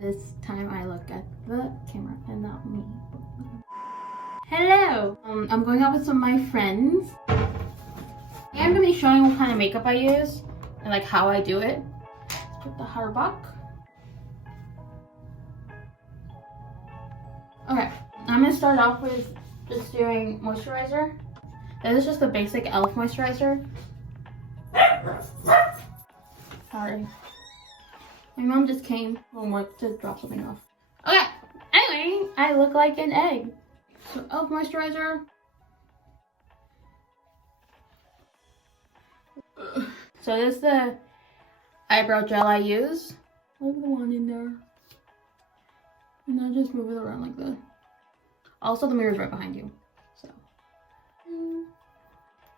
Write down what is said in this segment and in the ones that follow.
This time I look at the camera and not me. Hello! I'm going out with some of my friends. I'm going to be showing what kind of makeup I use and like how I do it. Let's put the Harbach. Okay, I'm going to start off with just doing moisturizer. This is just the basic e.l.f. moisturizer. Sorry. My mom just came from work to drop something off. Okay, anyway, I look like an egg. So e.l.f. moisturizer. So this is the eyebrow gel I use. Leave the one in there. And I'll just move it around like that. Also, the mirror's right behind you. So.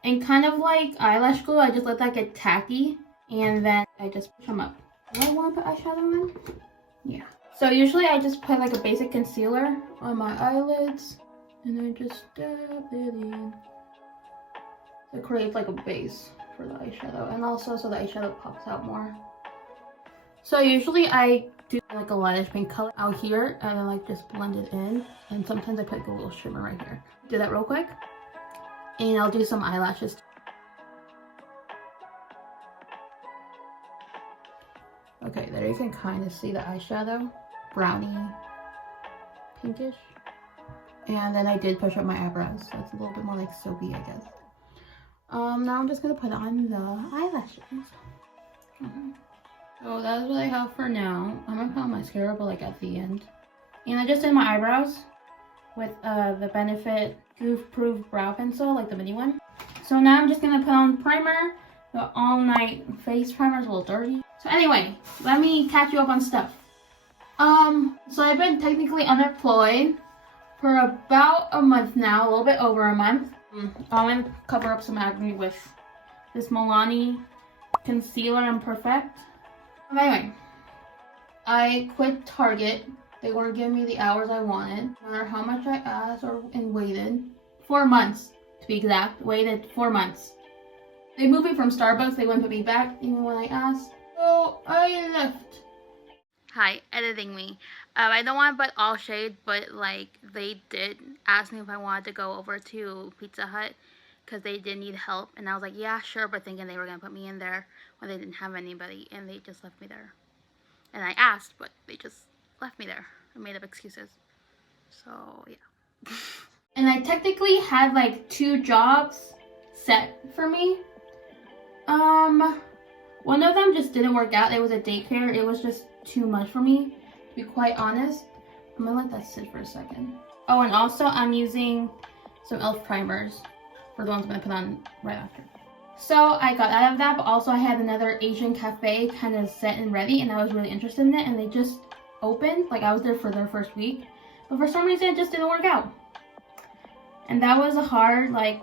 And kind of like eyelash glue, I just let that get tacky. And then I just push them up. Do I want to put eyeshadow in? Yeah. So usually I just put like a basic concealer on my eyelids. And I just dab it in. To create like a base for the eyeshadow. And also so the eyeshadow pops out more. So usually I do like a lightish pink color out here. And then like just blend it in. And sometimes I put like a little shimmer right here. Do that real quick. And I'll do some eyelashes. Okay, there you can kind of see the eyeshadow. Brownie, pinkish. And then I did push up my eyebrows, so it's a little bit more like soapy, I guess. Now I'm just gonna put on the eyelashes. So that's what I have for now. I'm gonna put on mascara, but like at the end. And I just did my eyebrows with the Benefit Goof Proof Brow Pencil, like the mini one. So now I'm just gonna put on primer. The All Night Face Primer is a little dirty. So anyway, let me catch you up on stuff. So I've been technically unemployed for about a month now, a little bit over a month. I'm gonna cover up some acne with this Milani Concealer and Perfect. Anyway, I quit Target. They weren't giving me the hours I wanted, no matter how much I asked and waited. 4 months, to be exact. Waited 4 months. They moved me from Starbucks. They wouldn't put me back even when I asked. So I left. Hi, editing me. I don't want to put all shade, but like they did ask me if I wanted to go over to Pizza Hut because they did need help, and I was like, yeah, sure, but thinking they were gonna put me in there when they didn't have anybody, and they just left me there. And I asked, but they just left me there and made up excuses. So yeah. And I technically had like 2 jobs set for me. One of them just didn't work out. It was a daycare. It was just too much for me, to be quite honest. I'm gonna let that sit for a second. Oh, and also I'm using some e.l.f. primers for the ones I'm gonna put on right after. So I got out of that, but also I had another Asian cafe kind of set and ready, and I was really interested in it, and they just opened. Like I was there for their first week, but for some reason it just didn't work out. And that was a hard like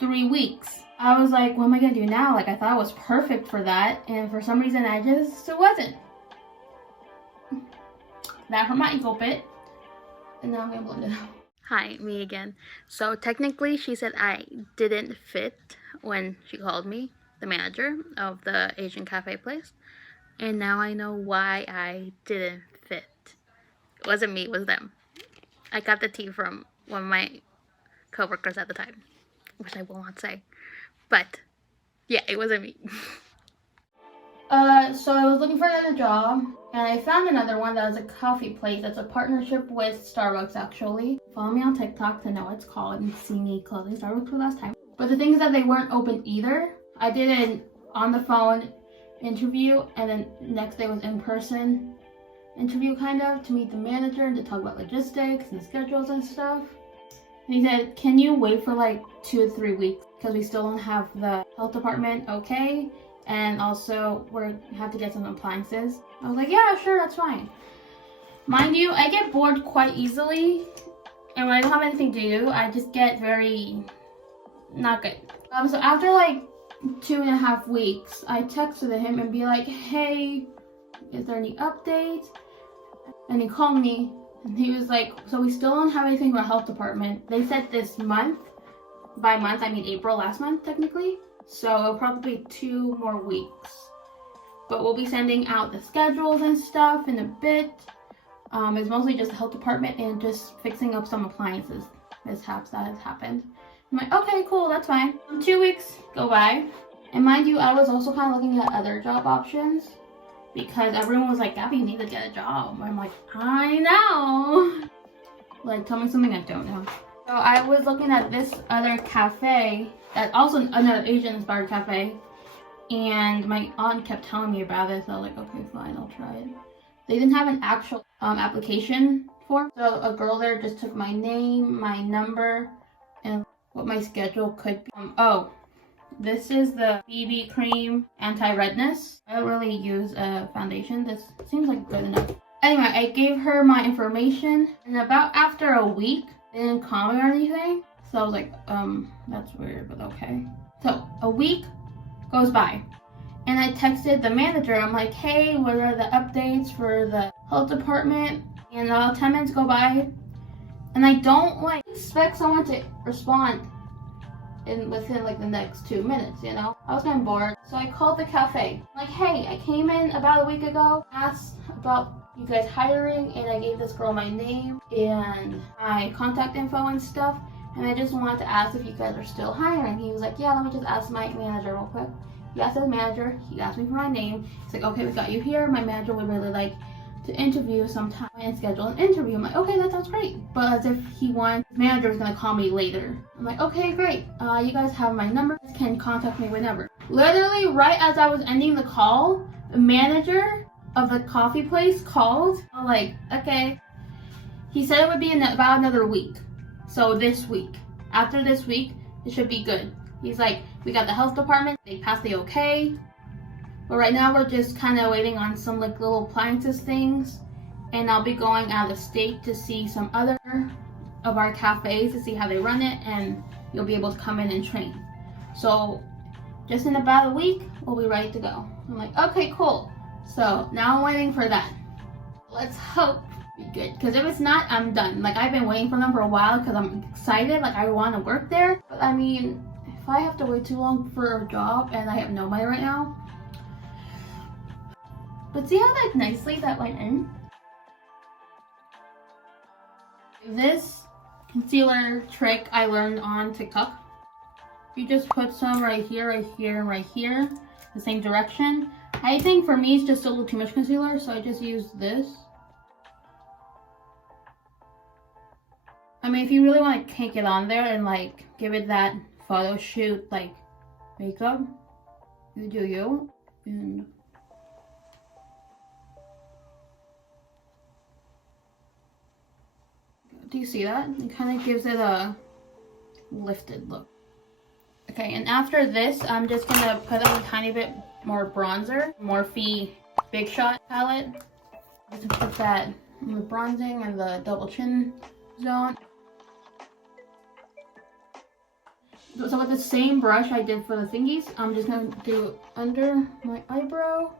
3 weeks. I was like, what am I gonna do now? Like I thought I was perfect for that, and for some reason I just wasn't. That from my equal bit. And now I'm gonna blend it out. Hi, me again. So technically she said I didn't fit when she called me, the manager of the Asian cafe place. And now I know why I didn't fit. It wasn't me, it was them. I got the tea from one of my coworkers at the time, which I will not say. But yeah, it wasn't me. So I was looking for another job, and I found another one that was a coffee place. That's a partnership with Starbucks, actually. Follow me on TikTok to know what it's called and see me closing Starbucks for last time. But the thing is that they weren't open either. I did an on the phone interview, and then next day was in-person interview kind of to meet the manager and to talk about logistics and schedules and stuff. And he said, can you wait for like 2 to 3 weeks because we still don't have the health department okay, and also we have to get some appliances. I was like, yeah, sure, that's fine. Mind you, I get bored quite easily, and when I don't have anything to do, I just get very not good. So after like 2.5 weeks, I texted him and be like, hey, is there any updates? And he called me and he was like, so we still don't have anything for the health department. They said this month. By month, I mean April last month, technically. So it'll probably be 2 more weeks. but we'll be sending out the schedules and stuff in a bit. It's mostly just the health department and just fixing up some appliances mishaps that has happened. I'm like, okay, cool, that's fine. 2 weeks go by, and mind you, I was also kind of looking at other job options because everyone was like, Gabby, you need to get a job. I'm like, I know. Like, tell me something I don't know. So I was looking at this other cafe, that's also another Asian-inspired cafe, and my aunt kept telling me about it, so I was like, okay, fine, I'll try it. They didn't have an actual application form, so a girl there just took my name, my number, and what my schedule could be. Oh, this is the BB Cream Anti-Redness. I don't really use a foundation. This seems like good enough. Anyway, I gave her my information, and about after a week, they didn't call me or anything. So I was like, that's weird, but okay. So a week goes by, and I texted the manager. I'm like, hey, what are the updates for the health department? And 10 minutes go by, and I don't like expect someone to respond within like the next 2 minutes, you know? I was getting bored, so I called the cafe. I'm like, hey, I came in about a week ago, asked about you guys hiring, and I gave this girl my name and my contact info and stuff, and I just wanted to ask if you guys are still hiring. He was like, yeah, let me just ask my manager real quick. He asked his manager, he asked me for my name. He's like, okay, we got you here. My manager would really like to interview sometime and schedule an interview. I'm like, okay, that sounds great. But as if his manager is gonna call me later. I'm like, okay, great. You guys have my number, can contact me whenever. Literally, right as I was ending the call, the manager of the coffee place called. I'm like, okay. He said it would be in about another week. So this week. After this week, it should be good. He's like, we got the health department, they passed the okay. But right now we're just kind of waiting on some like little appliances things. And I'll be going out of state to see some other of our cafes to see how they run it, and you'll be able to come in and train. So just in about a week, we'll be ready to go. I'm like, okay, cool. So now I'm waiting for that. Let's hope be good, because if it's not, I'm done. Like, I've been waiting for them for a while because I'm excited, like I want to work there. But I mean, if I have to wait too long for a job and I have no money right now. But see how like nicely that went in? This concealer trick I learned on TikTok. You just put some right here, right here, and right here, the same direction. I think for me it's just a little too much concealer, so I just use this. I mean, if you really want to cake it on there and like give it that photo shoot like makeup, you do you. And do you see that? It kind of gives it a lifted look. Okay, and after this, I'm just gonna put on a tiny bit more bronzer, Morphe Big Shot palette. Just put that in the bronzing and the double chin zone. So with the same brush I did for the thingies, I'm just gonna do under my eyebrow.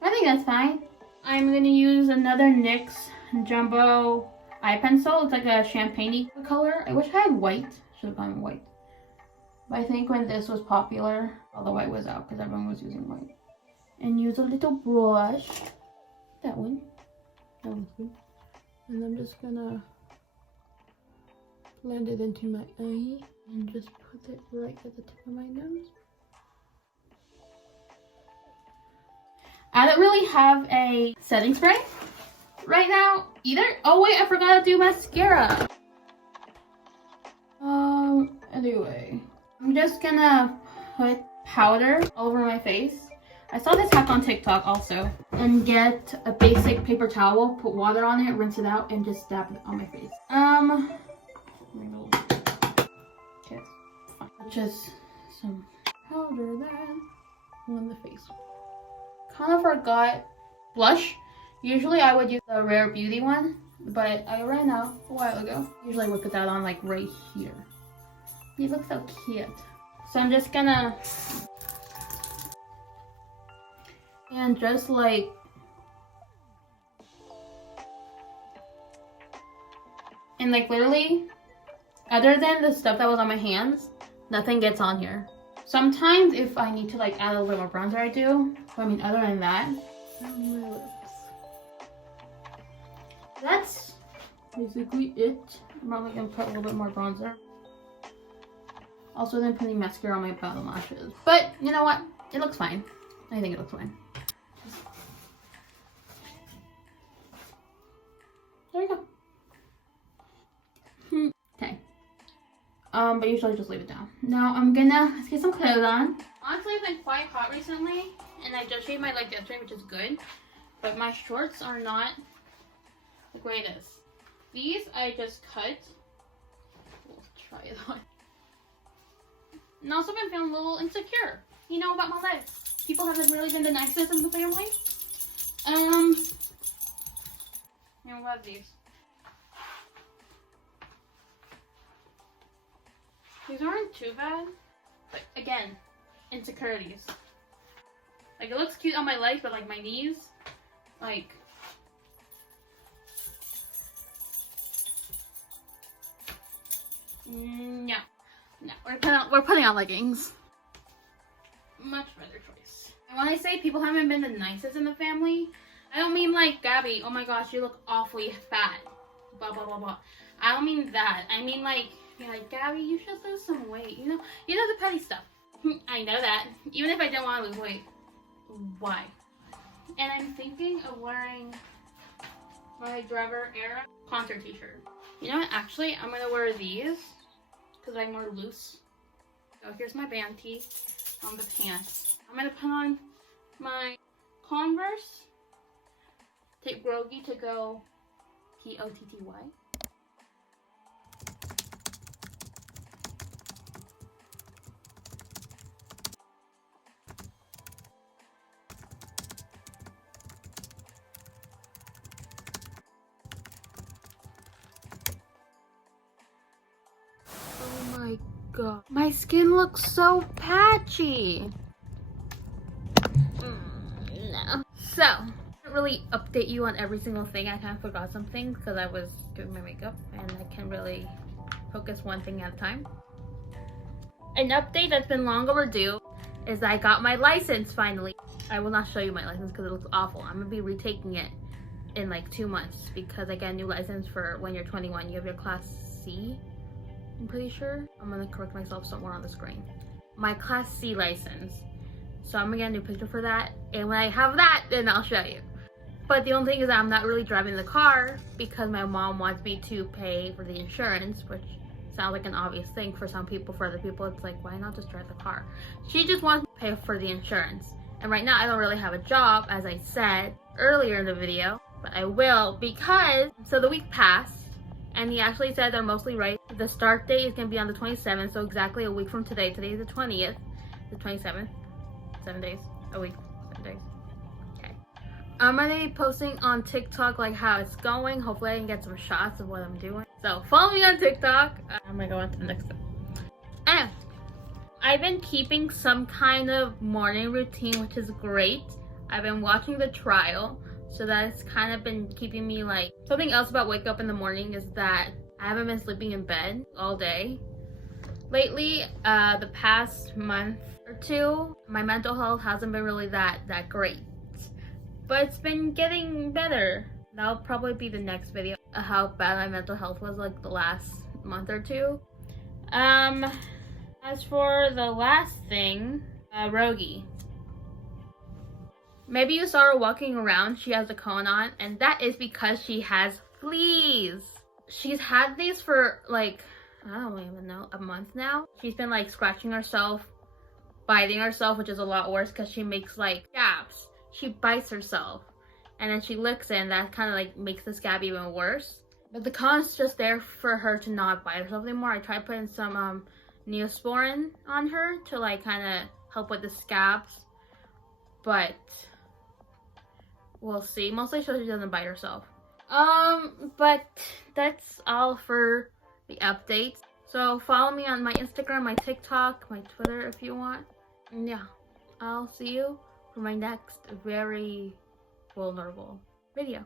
I think that's fine. I'm gonna use another NYX Jumbo Eye Pencil. It's like a champagne color. I wish I had white. Should have gone white. But I think when this was popular, all the white was out because everyone was using white. And use a little brush. That one. That one's good. And I'm just gonna blend it into my eye and just put it right at the tip of my nose. I don't really have a setting spray right now either. Oh wait, I forgot to do mascara. Anyway, I'm just gonna put powder all over my face. I saw this hack on TikTok also. And get a basic paper towel, put water on it, rinse it out, and just dab it on my face. Okay, just some powder then on the face. Kind of forgot blush. Usually I would use the Rare Beauty one, but I ran out a while ago. Usually I would put that on like right here. You look so cute. So I'm just gonna, and just like, and like literally, other than the stuff that was on my hands, nothing gets on here. Sometimes if I need to like add a little bit more bronzer, I do. But I mean, other than that, that's basically it. I'm probably gonna put a little bit more bronzer. Also then putting mascara on my bottom lashes. But you know what? It looks fine. I think it looks fine. There you go. Okay. But usually I just leave it down. Now let's get some clothes on. Honestly, it's been quite hot recently, and I just shaved my leg yesterday, which is good. But my shorts are not the greatest. These I just cut. We'll try it on. And also been feeling a little insecure, you know, about my legs. People haven't really been the nicest in the family. And what are these? These aren't too bad, but again, insecurities. Like, it looks cute on my legs, but like my knees, like, no, we're putting on leggings. Much better choice. And when I say people haven't been the nicest in the family, I don't mean like, Gabby, oh my gosh, you look awfully fat, blah blah blah blah. I don't mean that. I mean like, you're like, Gabby, you should lose some weight. You know the petty stuff. I know that. Even if I don't want to lose weight. Why? And I'm thinking of wearing my Driver Era concert t-shirt. You know what? Actually, I'm gonna wear these because I'm more loose. So here's my band tee on the pants. I'm gonna put on my Converse. Take Groggy to go Potty. Oh my god. My skin looks so patchy. No. So, I can't really update you on every single thing. I kind of forgot some things because I was doing my makeup and I can't really focus one thing at a time. An update that's been long overdue is that I got my license finally. I will not show you my license because it looks awful. I'm going to be retaking it in like 2 months because I get a new license for when you're 21. You have your Class C, I'm pretty sure. I'm going to correct myself somewhere on the screen. My Class C license. So I'm going to get a new picture for that. And when I have that, then I'll show you. But the only thing is that I'm not really driving the car because my mom wants me to pay for the insurance, which sounds like an obvious thing for some people. For other people, it's like, why not just drive the car? She just wants me to pay for the insurance. And right now, I don't really have a job, as I said earlier in the video. But I will because, so the week passed, and he actually said they're mostly right. The start date is going to be on the 27th, so exactly a week from today. Today is the 20th, the 27th. 7 days, a week, 7 days. Okay. I'm gonna be posting on TikTok like how it's going. Hopefully I can get some shots of what I'm doing. So follow me on TikTok. I'm gonna go on to the next step. And I've been keeping some kind of morning routine, which is great. I've been watching The Trial, so that's kind of been keeping me like. Something else about wake up in the morning is that I haven't been sleeping in bed all day. Lately, the past month or two, my mental health hasn't been really that great, but it's been getting better. That'll probably be the next video of how bad my mental health was like the last month or two. As for the last thing, Rogie. Maybe you saw her walking around. She has a cone on, and that is because she has fleas. She's had these for like, I don't even know, a month now. She's been like scratching herself, biting herself, which is a lot worse because she makes like scabs. She bites herself and then she licks it, and that kind of like makes the scab even worse. But the cone's just there for her to not bite herself anymore. I tried putting some Neosporin on her to like kind of help with the scabs, but we'll see. Mostly so she doesn't bite herself. But that's all for the updates. So follow me on my Instagram, my TikTok, my Twitter if you want. And yeah, I'll see you for my next very vulnerable video.